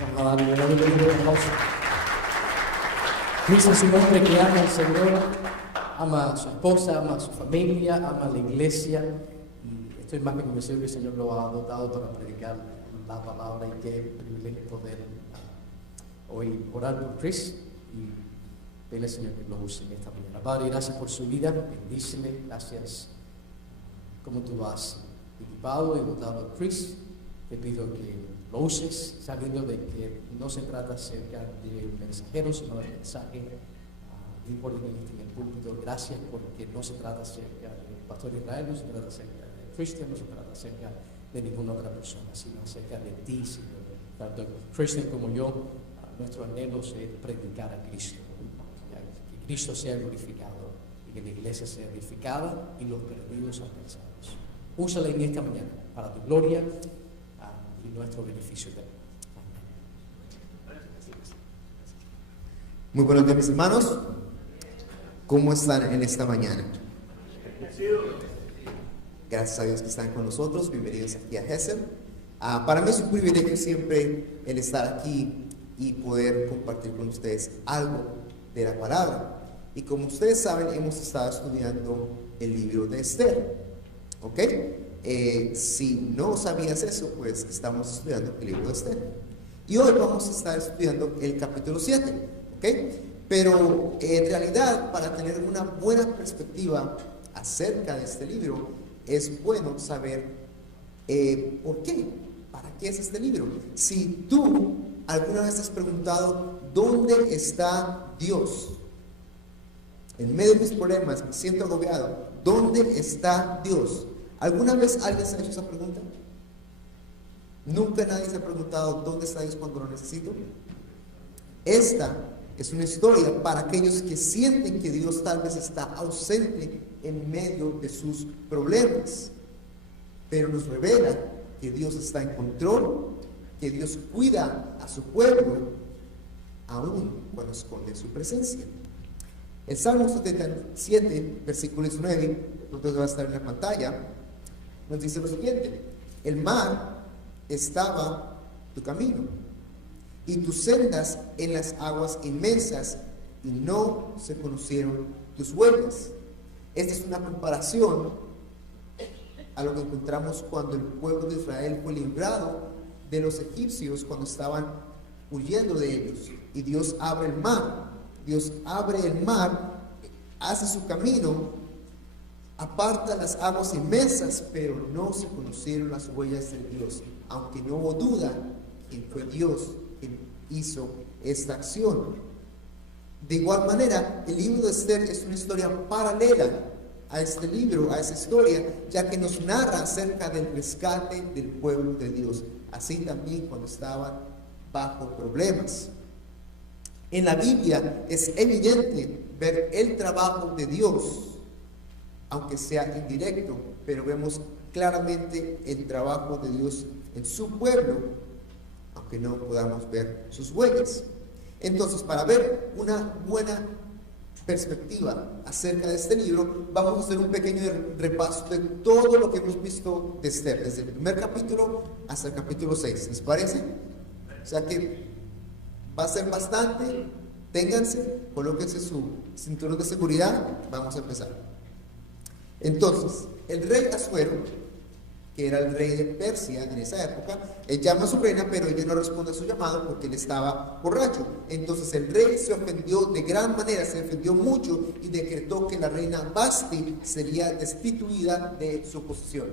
Vamos a darle una bienvenida a José. Dice su nombre que ama al Señor, ama a su esposa, ama a su familia, ama a la iglesia. Y estoy más que convencido que el Señor lo ha dotado para predicar la palabra, y qué privilegio poder hoy orar por Chris y pedirle al Señor que lo use en esta mañana. Padre, gracias por su vida, bendícele, gracias como tú has equipado y dotado a Chris. Te pido que lo uses sabiendo de que no se trata acerca de mensajeros, sino del mensaje de en el púlpito. Gracias porque no se trata acerca del pastor Israel, no se trata acerca de Christian, no se trata acerca de ninguna otra persona, sino acerca de ti, Señor. Tanto Christian como yo, nuestro anhelo es predicar a Cristo, que Cristo sea glorificado y que la iglesia sea edificada y los perdidos alcanzados. Úsala en esta mañana para tu gloria y nuestro beneficio eterno. Muy buenos días, mis hermanos. ¿Cómo están en esta mañana? Gracias a Dios que están con nosotros. Bienvenidos aquí a Gesell. Para mí es un privilegio siempre el estar aquí y poder compartir con ustedes algo de la palabra. Y como ustedes saben, hemos estado estudiando el libro de Esther. ¿Ok? Si no sabías eso, pues estamos estudiando el libro de Esther. Y hoy vamos a estar estudiando el capítulo 7. ¿Ok? Pero en realidad, para tener una buena perspectiva acerca de este libro, es bueno saber por qué, para qué es este libro. Si tú alguna vez has preguntado, ¿dónde está Dios? En medio de mis problemas, me siento agobiado. ¿Dónde está Dios? ¿Alguna vez alguien se ha hecho esa pregunta? ¿Nunca nadie se ha preguntado dónde está Dios cuando lo necesito? Esta es una historia para aquellos que sienten que Dios tal vez está ausente en medio de sus problemas, pero nos revela que Dios está en control, que Dios cuida a su pueblo, aún cuando esconde su presencia. El Salmo 77, versículo 19, entonces va a estar en la pantalla, nos dice lo siguiente: el mar estaba tu camino, y tus sendas en las aguas inmensas, y no se conocieron tus huellas. Esta es una comparación a lo que encontramos cuando el pueblo de Israel fue librado de los egipcios cuando estaban huyendo de ellos. Y Dios abre el mar. Dios abre el mar, hace su camino, aparta las aguas inmensas, pero no se conocieron las huellas de Dios, aunque no hubo duda que fue Dios quien hizo esta acción. De igual manera, el libro de Esther es una historia paralela a este libro, a esa historia, ya que nos narra acerca del rescate del pueblo de Dios, así también cuando estaban bajo problemas. En la Biblia es evidente ver el trabajo de Dios, aunque sea indirecto, pero vemos claramente el trabajo de Dios en su pueblo, aunque no podamos ver sus huellas. Entonces, para ver una buena perspectiva acerca de este libro, vamos a hacer un pequeño repaso de todo lo que hemos visto de Esther, desde el primer capítulo hasta el capítulo 6. ¿Les parece? O sea que va a ser bastante. Ténganse, colóquense su cinturón de seguridad. Vamos a empezar. Entonces, el rey Asuero, que era el rey de Persia en esa época, él llama a su reina, pero ella no responde a su llamado porque él estaba borracho. Entonces el rey se ofendió de gran manera, se ofendió mucho, y decretó que la reina Vasti sería destituida de su posición.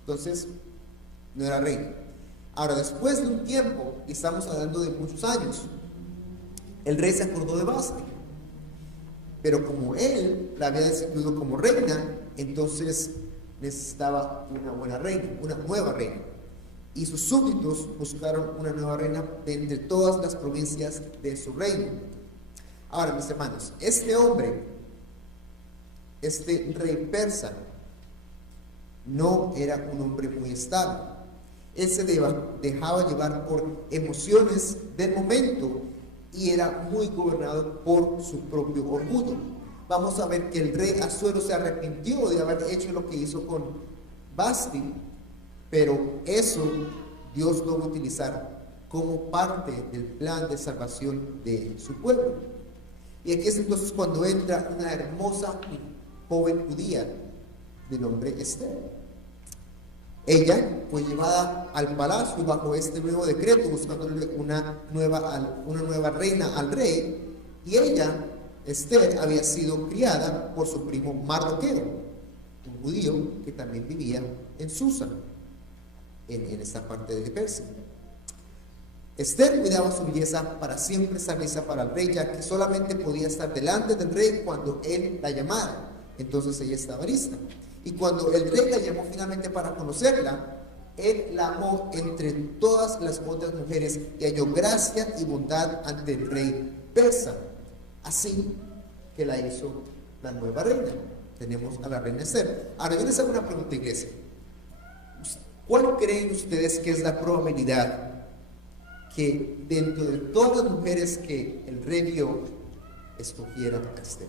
Entonces, no era reina. Ahora, después de un tiempo, y estamos hablando de muchos años, el rey se acordó de Vasti, pero como él la había destituido como reina, entonces necesitaba una buena reina, una nueva reina. Y sus súbditos buscaron una nueva reina de entre todas las provincias de su reino. Ahora, mis hermanos, este hombre, este rey persa, no era un hombre muy estable. Él se dejaba llevar por emociones del momento y era muy gobernado por su propio orgullo. Vamos a ver que el rey Asuero se arrepintió de haber hecho lo que hizo con Vasti, pero eso Dios lo va a utilizar como parte del plan de salvación de su pueblo. Y aquí es entonces cuando entra una hermosa joven judía de nombre Esther. Ella fue llevada al palacio bajo este nuevo decreto, buscándole una nueva reina al rey, y ella, Esther, había sido criada por su primo Mardoqueo, un judío que también vivía en Susa, en esta parte de Persia. Esther cuidaba su belleza para siempre estar lista para el rey, ya que solamente podía estar delante del rey cuando él la llamara. Entonces ella estaba lista. Y cuando el rey la llamó finalmente para conocerla, él la amó entre todas las otras mujeres y halló gracia y bondad ante el rey persa. Así que la hizo la nueva reina. Tenemos a la reina Esther. Ahora yo les hago una pregunta, iglesia. ¿Cuál creen ustedes que es la probabilidad que dentro de todas las mujeres que el rey vio, escogiera a Esther?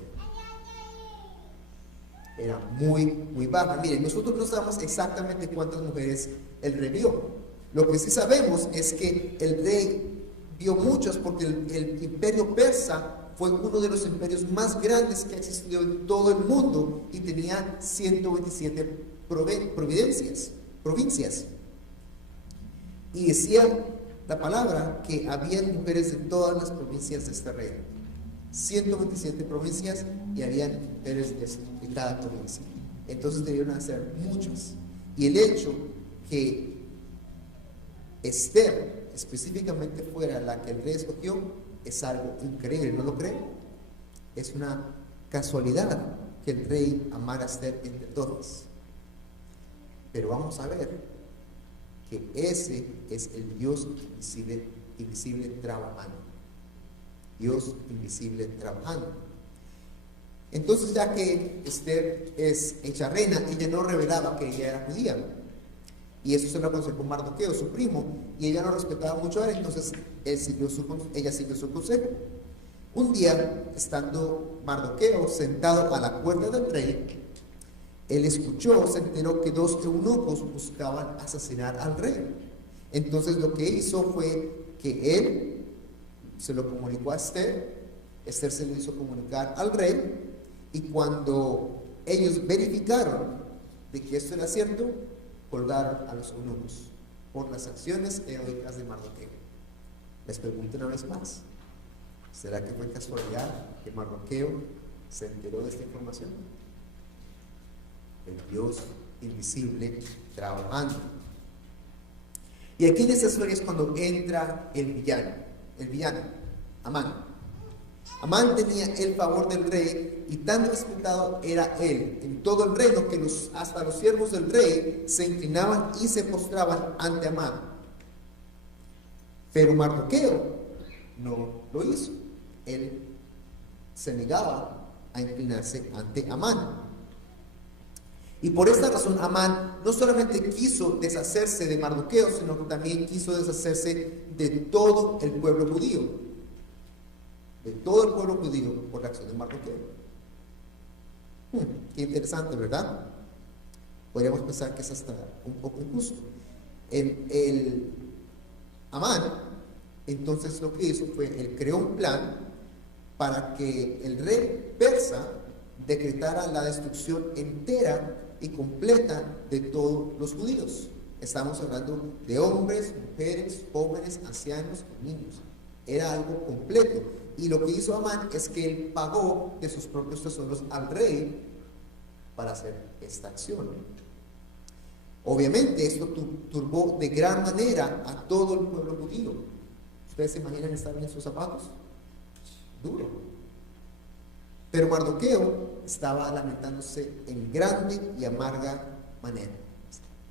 Era muy baja. Miren, nosotros no sabemos exactamente cuántas mujeres el rey vio. Lo que sí sabemos es que el rey vio muchas, porque el imperio persa fue uno de los imperios más grandes que ha existido en todo el mundo y tenía 127 provincias. Y decía la palabra que había mujeres de todas las provincias de este reino. 127 provincias y había mujeres de cada provincia. Entonces debieron ser muchas. Y el hecho que Esther específicamente fuera la que el rey escogió es algo increíble, ¿no lo creen? Es una casualidad que el rey amara a Esther entre todas. Pero vamos a ver que ese es el Dios invisible trabajando. Dios invisible trabajando. Entonces, ya que Esther es hecha reina, ella no revelaba que ella era judía. Y eso se lo aconsejó Mardoqueo, su primo, y ella no respetaba mucho a él, entonces ella siguió su consejo. Un día, estando Mardoqueo sentado a la puerta del rey, él se enteró que 2 eunucos buscaban asesinar al rey. Entonces lo que hizo fue que él se lo comunicó a Esther se lo hizo comunicar al rey, y cuando ellos verificaron de que esto era cierto, colgaron a los eunucos por las acciones heroicas de Mardoqueo. Les pregunto una vez más, ¿será que fue casualidad que Mardoqueo se enteró de esta información? El Dios invisible trabajando. Y aquí en esta historia es cuando entra el villano, Amán. Amán tenía el favor del rey y tan respetado era él en todo el reino que hasta los siervos del rey se inclinaban y se postraban ante Amán. Pero Mardoqueo no lo hizo. Él se negaba a inclinarse ante Amán. Y por esta razón Amán no solamente quiso deshacerse de Mardoqueo, sino que también quiso deshacerse de todo el pueblo judío. De todo el pueblo judío por la acción de Mardoqueo. Qué interesante, ¿verdad? Podríamos pensar que es hasta un poco injusto. El Amán, entonces lo que hizo fue, él creó un plan para que el rey persa decretara la destrucción entera y completa de todos los judíos. Estamos hablando de hombres, mujeres, jóvenes, ancianos, niños. Era algo completo. Y lo que hizo Amán es que él pagó de sus propios tesoros al rey para hacer esta acción. Obviamente esto turbó de gran manera a todo el pueblo judío. ¿Ustedes se imaginan estar en sus zapatos? Duro. Pero Mardoqueo estaba lamentándose en grande y amarga manera,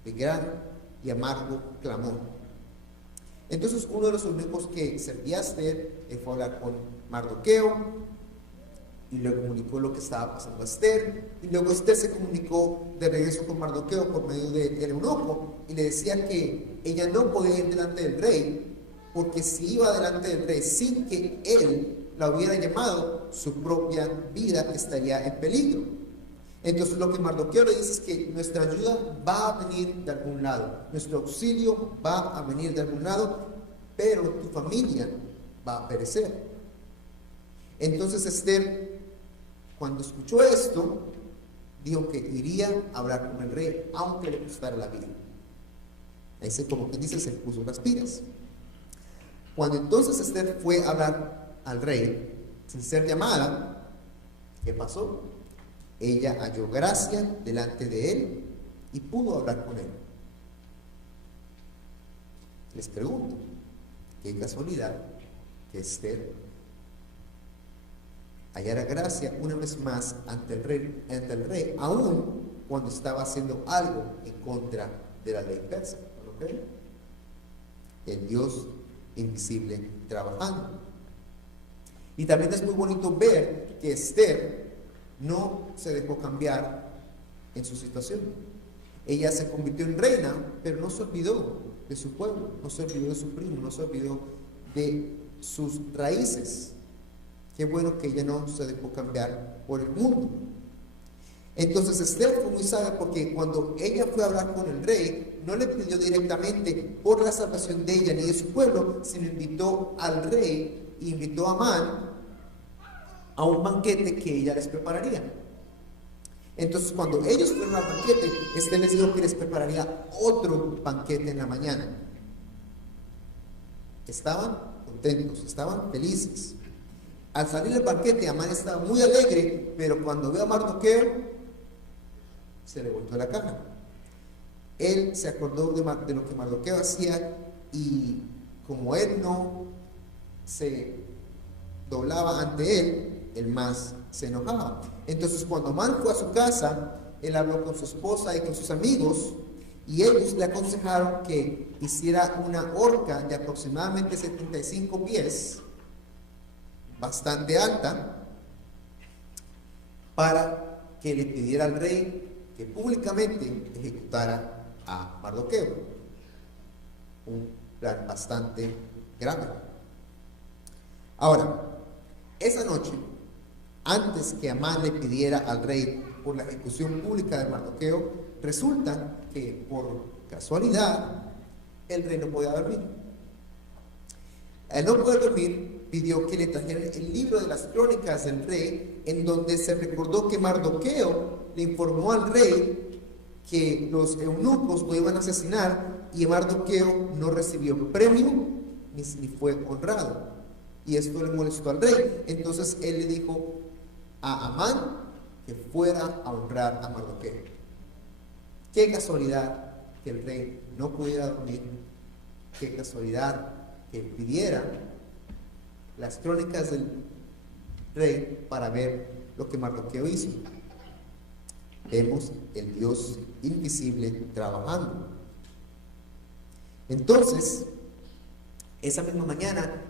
de gran y amargo clamor. Entonces uno de los eunucos que servía a Esther fue a hablar con Mardoqueo y le comunicó lo que estaba pasando a Esther, y luego Esther se comunicó de regreso con Mardoqueo por medio del eunuco y le decía que ella no podía ir delante del rey, porque si iba delante del rey sin que él la hubiera llamado, su propia vida estaría en peligro. Entonces lo que Mardoqueo le dice es que nuestra ayuda va a venir de algún lado, nuestro auxilio va a venir de algún lado, pero tu familia va a perecer. Entonces Esther, cuando escuchó esto, dijo que iría a hablar con el rey, aunque le costara la vida. Ahí como quien dice, se puso las pilas. Cuando entonces Esther fue a hablar al rey, sin ser llamada, ¿qué pasó? Ella halló gracia delante de él y pudo hablar con él. Les pregunto, qué casualidad que Esther hallara gracia una vez más ante el rey, aún cuando estaba haciendo algo en contra de la ley persa. ¿Okay? El Dios invisible trabajando. Y también es muy bonito ver que Esther no se dejó cambiar en su situación. Ella se convirtió en reina, pero no se olvidó de su pueblo, no se olvidó de su primo, no se olvidó de sus raíces. Qué bueno que ella no se dejó cambiar por el mundo. Entonces Esther fue muy sabia, porque cuando ella fue a hablar con el rey, no le pidió directamente por la salvación de ella ni de su pueblo, sino invitó al rey, invitó a Amán a un banquete que ella les prepararía. Entonces cuando ellos fueron al banquete, Esther les dijo que les prepararía otro banquete en la mañana. Estaban contentos, estaban felices. Al salir del banquete, Amán estaba muy alegre, pero cuando vio a Mardoqueo, se le volvió la cara. Él se acordó de lo que Mardoqueo hacía, y como él no se doblaba ante él más se enojaba. Entonces cuando Amán fue a su casa, él habló con su esposa y con sus amigos, y ellos le aconsejaron que hiciera una horca de aproximadamente 75 pies, bastante alta, para que le pidiera al rey que públicamente ejecutara a Mardoqueo. Un plan bastante grave. Ahora, esa noche, antes que Amán le pidiera al rey por la ejecución pública de Mardoqueo, resulta que por casualidad el rey no podía dormir. Al no poder dormir, pidió que le trajeran el libro de las crónicas del rey, en donde se recordó que Mardoqueo le informó al rey que los eunucos lo iban a asesinar, y Mardoqueo no recibió premio ni fue honrado. Y esto le molestó al rey. Entonces él le dijo a Amán que fuera a honrar a Mardoqueo. Qué casualidad que el rey no pudiera dormir. Qué casualidad que pidiera las crónicas del rey para ver lo que Mardoqueo hizo. Vemos el Dios invisible trabajando. Entonces, esa misma mañana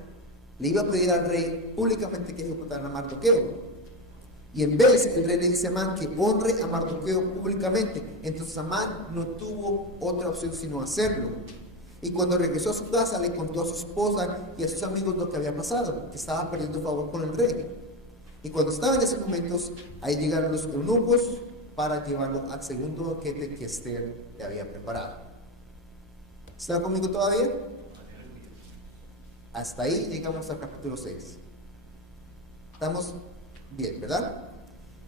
le iba a pedir al rey públicamente que ejecutara a Mardoqueo. Y en vez, el rey le dice a Amán que honre a Mardoqueo públicamente. Entonces Amán no tuvo otra opción sino hacerlo. Y cuando regresó a su casa, le contó a su esposa y a sus amigos lo que había pasado, que estaba perdiendo favor con el rey. Y cuando estaba en esos momentos, ahí llegaron los eunucos para llevarlo al segundo banquete que Esther le había preparado. ¿Está conmigo todavía? Hasta ahí llegamos al capítulo 6. Estamos bien, ¿verdad?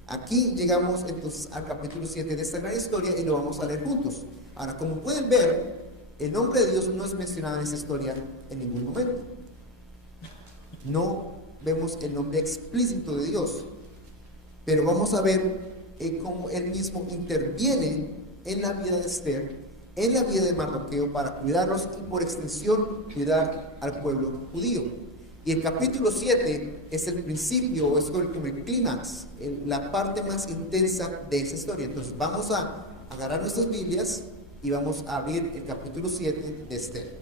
Aquí llegamos entonces al capítulo 7 de esta gran historia y lo vamos a leer juntos. Ahora, como pueden ver, el nombre de Dios no es mencionado en esta historia en ningún momento. No vemos el nombre explícito de Dios, pero vamos a ver cómo Él mismo interviene en la vida de Esther, en la vida de Mardoqueo, para cuidarlos y por extensión cuidar al pueblo judío. Y el capítulo 7 es el principio, es como el clímax, la parte más intensa de esa historia. Entonces vamos a agarrar nuestras Biblias y vamos a abrir el capítulo 7 de Esther.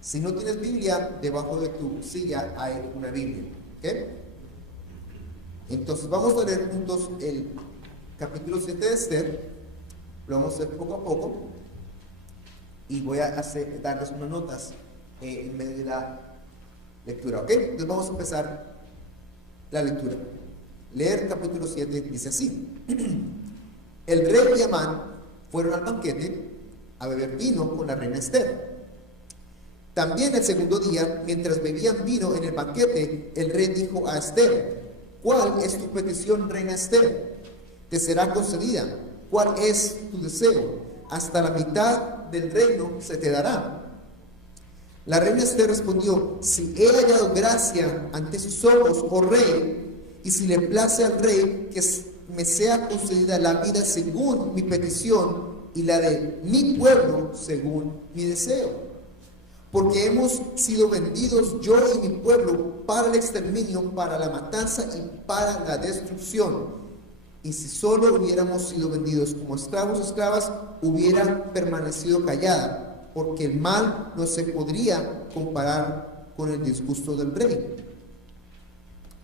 Si no tienes Biblia, debajo de tu silla hay una Biblia, ¿ok? Entonces vamos a leer juntos el capítulo 7 de Esther. Lo vamos a hacer poco a poco y voy a darles unas notas en medio de la lectura, ¿ok? Entonces vamos a empezar la lectura. Leer capítulo 7 dice así: El rey y Amán fueron al banquete a beber vino con la reina Esther. También el segundo día, mientras bebían vino en el banquete, el rey dijo a Esther: ¿cuál es tu petición, reina Esther? Te será concedida. ¿Cuál es tu deseo? Hasta la mitad del reino se te dará. La reina Esther respondió: si he hallado gracia ante sus ojos, oh rey, y si le place al rey que me sea concedida la vida según mi petición y la de mi pueblo según mi deseo. Porque hemos sido vendidos yo y mi pueblo para el exterminio, para la matanza y para la destrucción. Y si solo hubiéramos sido vendidos como esclavos o esclavas, hubiera permanecido callada, porque el mal no se podría comparar con el disgusto del rey.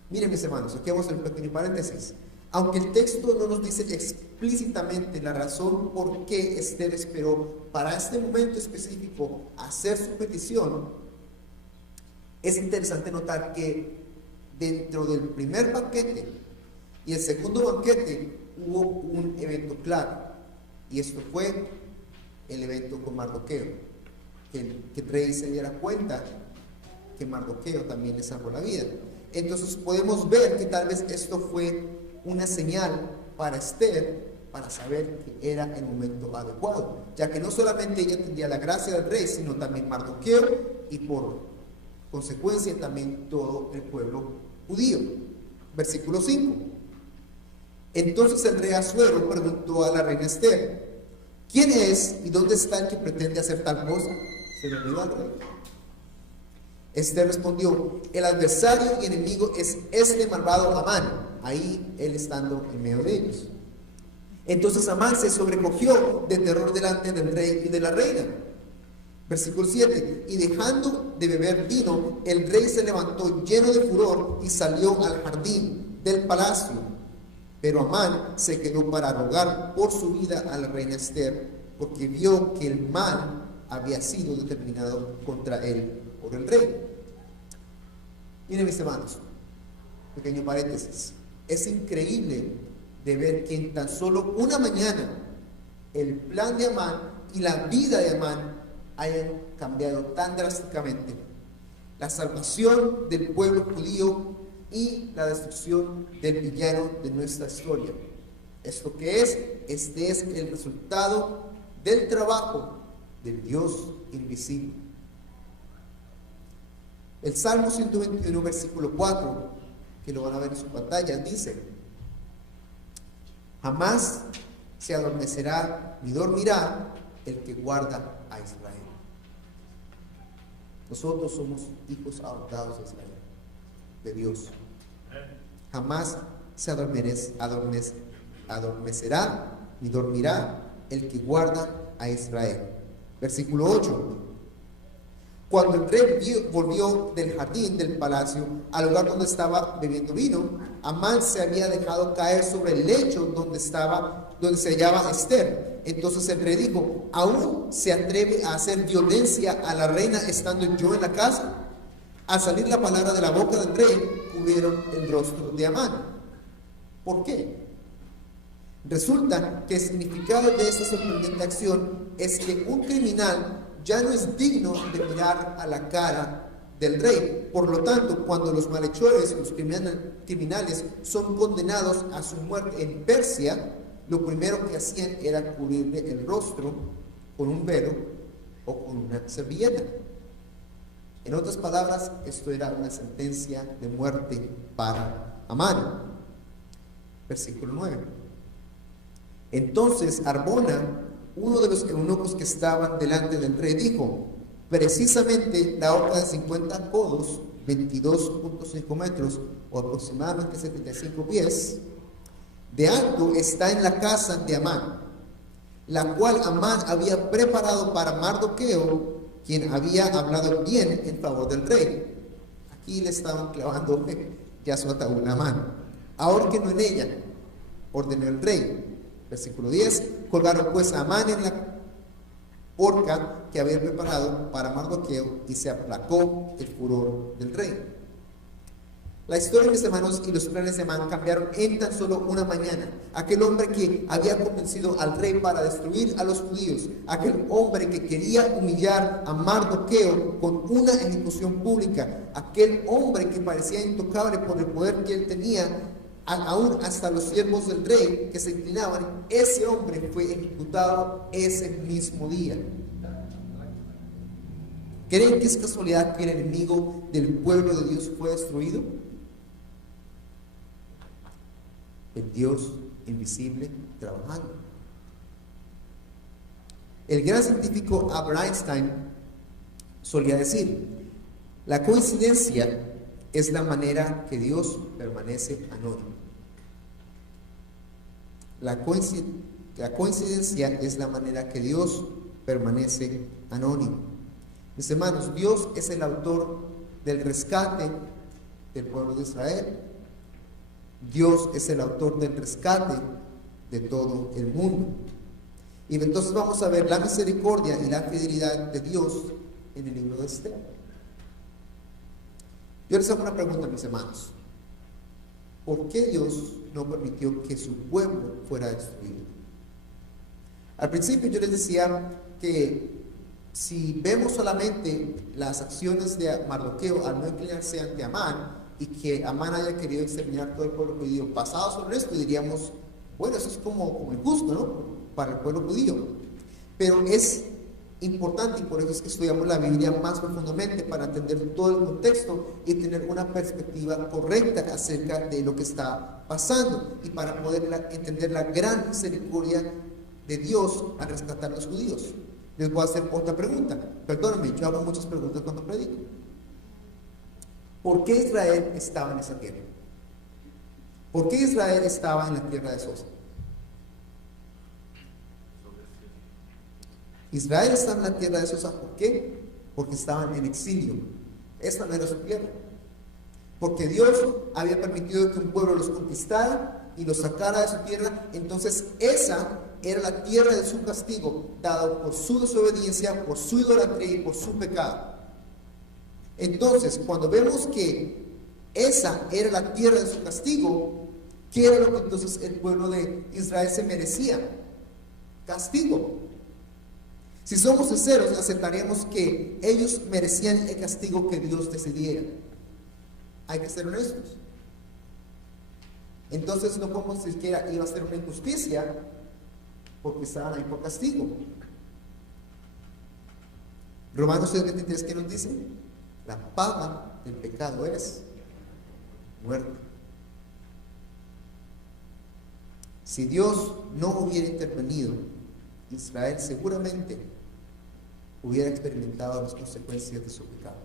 Miren, mis hermanos, aquí vamos a hacer un pequeño paréntesis. Aunque el texto no nos dice explícitamente la razón por qué Esther esperó para este momento específico hacer su petición, es interesante notar que dentro del primer banquete y el segundo banquete hubo un evento clave, y esto fue el evento con Mardoqueo, que el rey se diera cuenta que Mardoqueo también le salvó la vida. Entonces podemos ver que tal vez esto fue una señal para Esther para saber que era el momento adecuado, ya que no solamente ella tendría la gracia del rey, sino también Mardoqueo y por consecuencia también todo el pueblo judío. Versículo 5. Entonces el rey Asuero preguntó a la reina Esther: ¿quién es y dónde está el que pretende hacer tal cosa? Se lo dijo al rey. Esther respondió: el adversario y enemigo es este malvado Amán. Ahí él estando en medio de ellos. Entonces Amán se sobrecogió de terror delante del rey y de la reina. Versículo 7. Y dejando de beber vino, el rey se levantó lleno de furor y salió al jardín del palacio. Pero Amán se quedó para rogar por su vida a la reina Esther, porque vio que el mal había sido determinado contra él por el rey. Miren, mis hermanos, pequeño paréntesis. Es increíble de ver que en tan solo una mañana el plan de Amán y la vida de Amán hayan cambiado tan drásticamente. La salvación del pueblo judío y la destrucción del villano de nuestra historia. ¿Esto qué es? Este es el resultado del trabajo del Dios invisible. El Salmo 121, versículo 4, que lo van a ver en su pantalla, dice: jamás se adormecerá ni dormirá el que guarda a Israel. Nosotros somos hijos adoptados de Israel, de Dios. Jamás se adormecerá ni dormirá el que guarda a Israel. Versículo 8. Cuando el rey volvió del jardín del palacio al lugar donde estaba bebiendo vino, Amán se había dejado caer sobre el lecho donde se hallaba Esther. Entonces el rey dijo: ¿aún se atreve a hacer violencia a la reina estando yo en la casa? Al salir la palabra de la boca del rey, cubrieron el rostro de Amán. ¿Por qué? Resulta que el significado de esta sorprendente acción es que un criminal ya no es digno de mirar a la cara del rey. Por lo tanto, cuando los malhechores, los criminales son condenados a su muerte en Persia, lo primero que hacían era cubrirle el rostro con un velo o con una servilleta. En otras palabras, esto era una sentencia de muerte para Amán. Versículo 9. Entonces Arbona, uno de los eunucos que estaban delante del rey, dijo: precisamente la horca de 50 codos, 22.5 metros o aproximadamente 75 pies de alto, está en la casa de Amán, la cual Amán había preparado para Mardoqueo, quien había hablado bien en favor del rey. Aquí le estaban clavando ya su ataúd a Amán. Ahórquenlo en ella, ordenó el rey. Versículo 10. Colgaron pues a Amán en la horca que había preparado para Mardoqueo, y se aplacó el furor del rey. La historia, mis hermanos, y los planes de Amán cambiaron en tan solo una mañana. Aquel hombre que había convencido al rey para destruir a los judíos, aquel hombre que quería humillar a Mardoqueo con una ejecución pública, aquel hombre que parecía intocable por el poder que él tenía, aún hasta los siervos del rey que se inclinaban, ese hombre fue ejecutado ese mismo día. ¿Creen que es casualidad que el enemigo del pueblo de Dios fue destruido? El Dios invisible trabajando. El gran científico Albert Einstein solía decir: la coincidencia es la manera que Dios permanece anónimo. La coincidencia es la manera que Dios permanece anónimo. Mis hermanos, Dios es el autor del rescate del pueblo de Israel. Dios es el autor del rescate de todo el mundo. Y entonces vamos a ver la misericordia y la fidelidad de Dios en el libro de Esther. Yo les hago una pregunta, mis hermanos. ¿Por qué Dios no permitió que su pueblo fuera destruido? Al principio yo les decía que si vemos solamente las acciones de Mardoqueo al no inclinarse ante Amán y que Amán haya querido exterminar todo el pueblo judío, basado sobre esto, diríamos, bueno, eso es como injusto, ¿no? Para el pueblo judío. Pero es importante, y por eso es que estudiamos la Biblia más profundamente, para entender todo el contexto y tener una perspectiva correcta acerca de lo que está pasando, y para poder entender la gran misericordia de Dios al rescatar a los judíos. Les voy a hacer otra pregunta. Perdónenme, yo hago muchas preguntas cuando predico. ¿Por qué Israel estaba en esa tierra? ¿Por qué Israel estaba en la tierra de Sosa? Israel estaba en la tierra de Sosa, ¿por qué? Porque estaban en exilio. Esta no era su tierra. Porque Dios había permitido que un pueblo los conquistara y los sacara de su tierra. Entonces esa era la tierra de su castigo, dado por su desobediencia, por su idolatría y por su pecado. Entonces, cuando vemos que esa era la tierra de su castigo, ¿qué era lo que entonces el pueblo de Israel se merecía? Castigo. Si somos sinceros, aceptaremos que ellos merecían el castigo que Dios decidiera. Hay que ser honestos. Entonces no podemos decir que iba a ser una injusticia, porque estaban ahí por castigo. Romanos 6:23, ¿qué nos dice? La paga del pecado es muerte. Si Dios no hubiera intervenido, Israel seguramente hubiera experimentado las consecuencias de su pecado.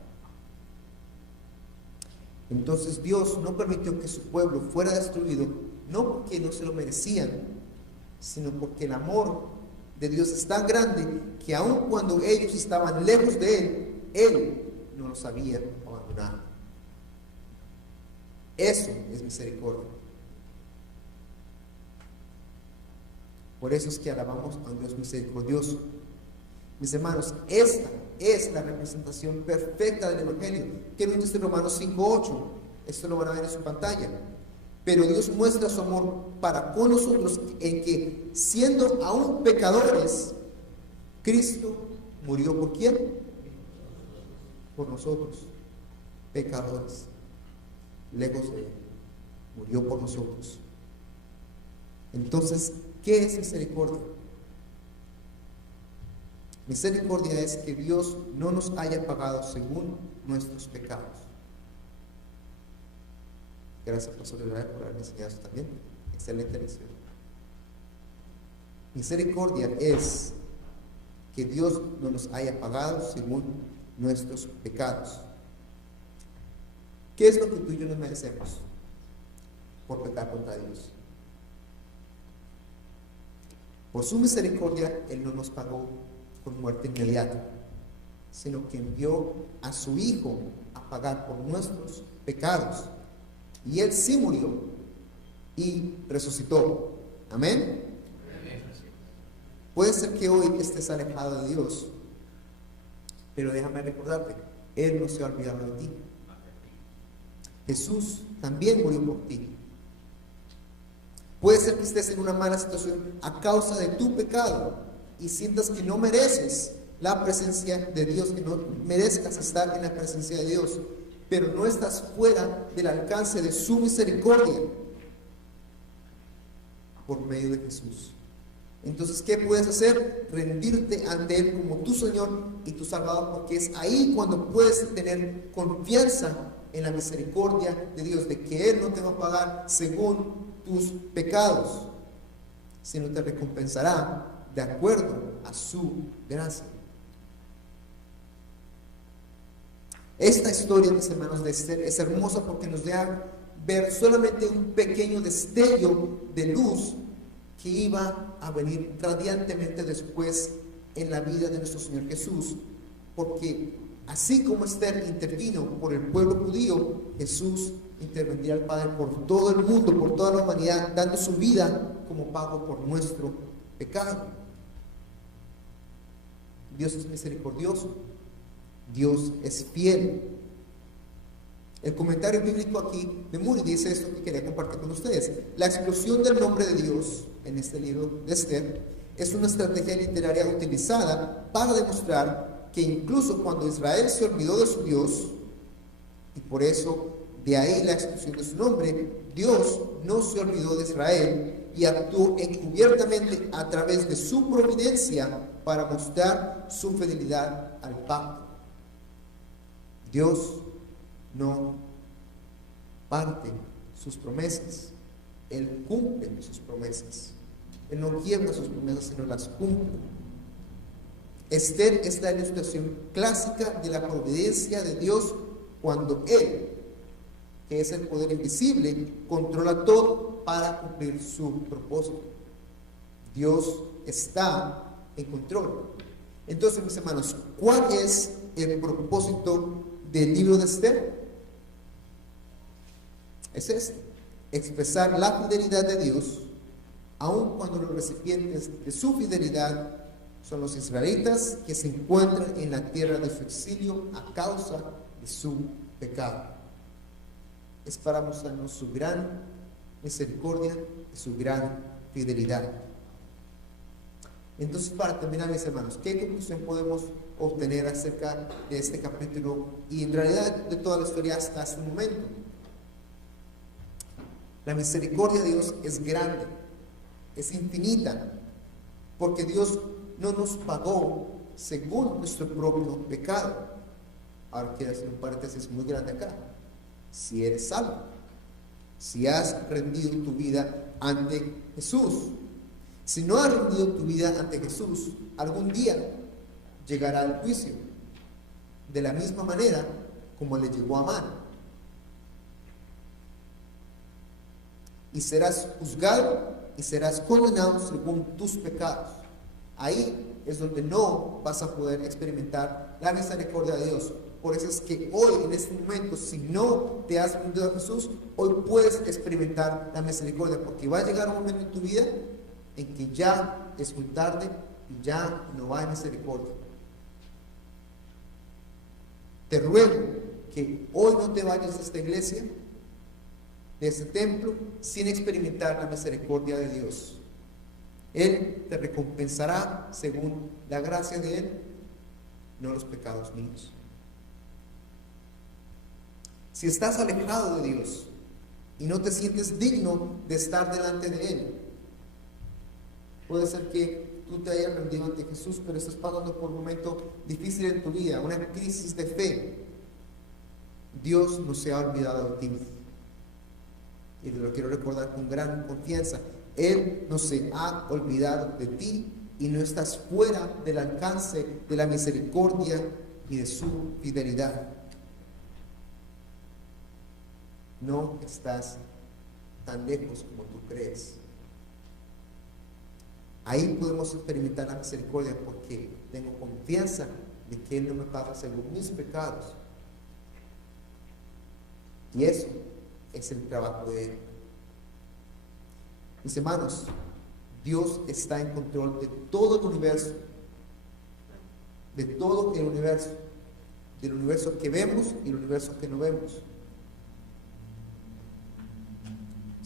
Entonces Dios no permitió que su pueblo fuera destruido, no porque no se lo merecían, sino porque el amor de Dios es tan grande que aun cuando ellos estaban lejos de Él no los había abandonado. Eso es misericordia. Por eso es que alabamos a un Dios misericordioso. Mis hermanos, esta es la representación perfecta del Evangelio. ¿Qué nos dice Romanos 5:8? Esto lo van a ver en su pantalla. Pero Dios muestra su amor para con nosotros en que, siendo aún pecadores, Cristo murió ¿por quién? Por nosotros, pecadores, lejos de Él. Murió por nosotros. Entonces, ¿qué es misericordia? Misericordia es que Dios no nos haya pagado según nuestros pecados. Gracias, Pastor Israel, por haberme enseñado eso también. Excelente lección. Misericordia es que Dios no nos haya pagado según nuestros pecados. ¿Qué es lo que tú y yo nos merecemos por pecar contra Dios? Por su misericordia, Él no nos pagó con muerte inmediata, sino que envió a su Hijo a pagar por nuestros pecados. Y Él sí murió y resucitó. Amén. Puede ser que hoy estés alejado de Dios, pero déjame recordarte, Él no se ha olvidado de ti. Jesús también murió por ti. Puede ser que estés en una mala situación a causa de tu pecado y sientas que no mereces la presencia de Dios, que no merezcas estar en la presencia de Dios, pero no estás fuera del alcance de su misericordia por medio de Jesús. Entonces, ¿qué puedes hacer? Rendirte ante Él como tu Señor y tu Salvador, porque es ahí cuando puedes tener confianza en la misericordia de Dios, de que Él no te va a pagar según tus pecados, sino te recompensará de acuerdo a su gracia. Esta historia, mis hermanos, de Esther es hermosa porque nos deja ver solamente un pequeño destello de luz que iba a venir radiantemente después en la vida de nuestro Señor Jesús, porque así como Esther intervino por el pueblo judío, Jesús intervendría al Padre por todo el mundo, por toda la humanidad, dando su vida como pago por nuestro pecado. Dios es misericordioso, Dios es fiel. El comentario bíblico aquí de Moody dice esto que quería compartir con ustedes. La explosión del nombre de Dios en este libro de Esther es una estrategia literaria utilizada para demostrar que incluso cuando Israel se olvidó de su Dios, y por eso de ahí la explosión de su nombre, Dios no se olvidó de Israel y actuó encubiertamente a través de su providencia para mostrar su fidelidad al pacto. Dios no parte sus promesas, Él cumple sus promesas. Él no quiebra sus promesas, sino las cumple. Esther es la ilustración clásica de la providencia de Dios cuando Él, que es el poder invisible, controla todo para cumplir su propósito. Dios está en control. Entonces, mis hermanos, ¿cuál es el propósito del libro de Esther? Es este: expresar la fidelidad de Dios, aun cuando los recipientes de su fidelidad son los israelitas que se encuentran en la tierra de su exilio a causa de su pecado. Es para mostrarnos su gran misericordia y su gran fidelidad. Entonces, para terminar, mis hermanos, ¿qué conclusión podemos obtener acerca de este capítulo y en realidad de toda la historia hasta este momento? La misericordia de Dios es grande, es infinita, porque Dios no nos pagó según nuestro propio pecado. Ahora quiero hacer un paréntesis muy grande acá. Si eres salvo, si has rendido tu vida ante Jesús, si no has rendido tu vida ante Jesús, algún día llegará el juicio, de la misma manera como le llegó a Amán. Y serás juzgado y serás condenado según tus pecados. Ahí es donde no vas a poder experimentar la misericordia de Dios. Por eso es que hoy, en este momento, si no te has rendido a Jesús, hoy puedes experimentar la misericordia, porque va a llegar un momento en tu vida en que ya es muy tarde y ya no hay misericordia. Te ruego que hoy no te vayas de esta iglesia, de este templo, sin experimentar la misericordia de Dios. Él te recompensará según la gracia de Él, no los pecados míos. Si estás alejado de Dios y no te sientes digno de estar delante de Él, puede ser que tú te hayas rendido ante Jesús, pero estás pasando por un momento difícil en tu vida, una crisis de fe. Dios no se ha olvidado de ti. Y te lo quiero recordar con gran confianza. Él no se ha olvidado de ti y no estás fuera del alcance de la misericordia y de su fidelidad. No estás tan lejos como tú crees. Ahí podemos experimentar la misericordia porque tengo confianza de que Él no me paga según mis pecados. Y eso es el trabajo de Él. Mis hermanos, Dios está en control de todo el universo, del universo que vemos y el universo que no vemos.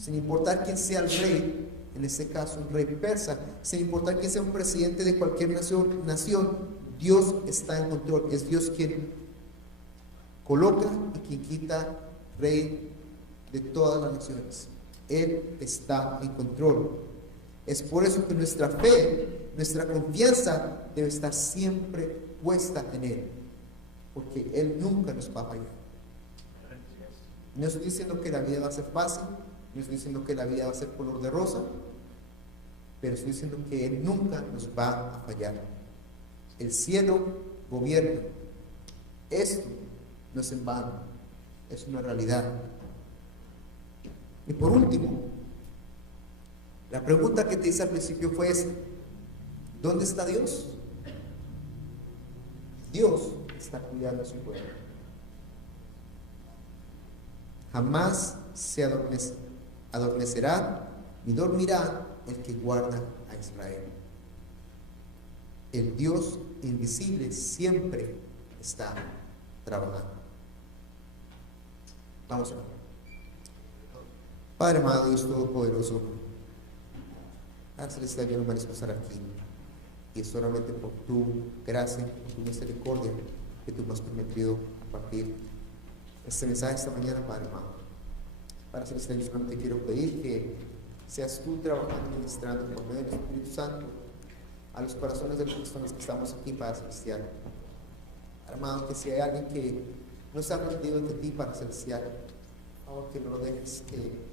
sin importar quién sea el rey, en este caso un rey persa, sin importar quién sea un presidente de cualquier nación, Dios está en control. Es Dios quien coloca y quien quita rey de todas las naciones. Él está en control. Es por eso que nuestra fe, nuestra confianza debe estar siempre puesta en Él, porque Él nunca nos va a fallar. No estoy diciendo que la vida va a ser fácil, no estoy diciendo que la vida va a ser color de rosa, pero estoy diciendo que Él nunca nos va a fallar. El cielo gobierna. Esto no es en vano, es una realidad. Y por último, la pregunta que te hice al principio fue esta: ¿dónde está Dios? Dios está cuidando a su pueblo. Jamás se adormecerá ni dormirá el que guarda a Israel. El Dios invisible siempre está trabajando. Vamos a ver. Padre amado, Dios Todopoderoso, Padre Celestial, yo no merezco estar aquí, y es solamente por tu gracia, por tu misericordia, que tú me has permitido compartir este mensaje esta mañana, Padre amado. Padre Celestial, yo solamente quiero pedir que seas tú trabajando y ministrando por medio del Espíritu Santo a los corazones de las personas que estamos aquí, Padre Celestial. Padre amado, que si hay alguien que no se ha rendido ante ti, Padre Celestial, por favor, que no lo dejes que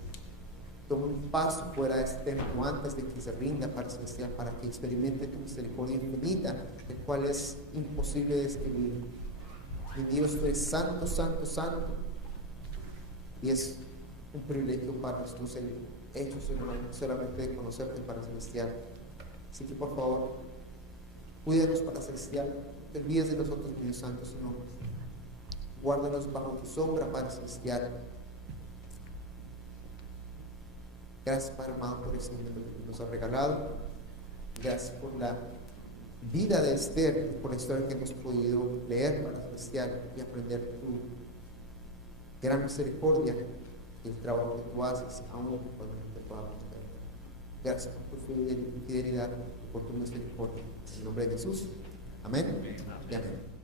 tome un paso fuera de este templo antes de que se rinda, Padre Celestial, para que experimente tu misericordia infinita, el cual es imposible describir. Mi Dios, tú eres santo, santo, santo, y es un privilegio para nosotros el hecho solamente de conocerte, Padre Celestial. Así que por favor, cuídanos, Padre Celestial, te olvides de nosotros, Dios Santo, sino guárdanos bajo tu sombra, Padre Celestial. Gracias, Padre amado, por ese momento que nos has regalado. Gracias por la vida de Esther, por la historia que hemos podido leer, Padre Celestial, y aprender tu gran misericordia y el trabajo que tú haces, aún cuando no te podamos ver. Gracias por tu fidelidad y por tu misericordia. En el nombre de Jesús. Amén. Y amén.